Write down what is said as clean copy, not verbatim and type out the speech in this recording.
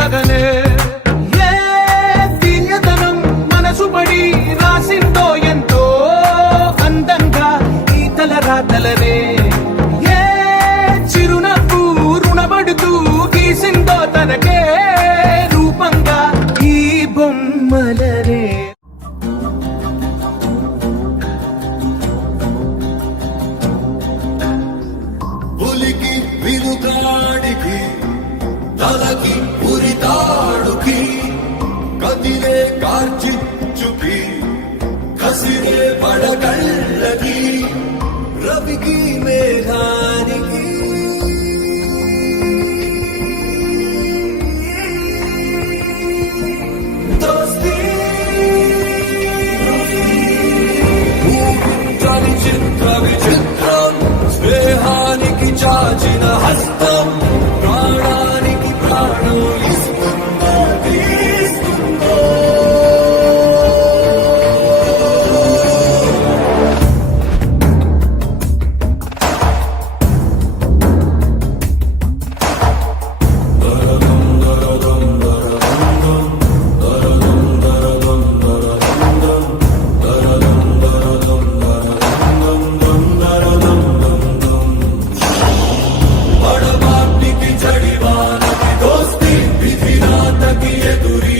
పగలే ఏ తీయదనం మనసుపడి రాసిందో ఎంతో అందంగా ఈ తల రాతలరే ఏ చిరునవ్వు రుణపడుతూ గీసిందో తనకే రూపంగా ఈ బొమ్మలరే. పులికి విరుగాడికి తలకి ఉరితాడుకి కదిలే కార్చిచ్చుకి కసిరే పడగళ్ళకి రవికి మేఘానికి దోస్తీ చిత్ర విచిత్రం స్నేహానికి చాచిన హస్తం ప్రాణానికి ప్రాణం ఇస్తుందో తీస్తుందో. బడబాటికి జడివానకి దోస్తి విధినాటకి ఎదురీ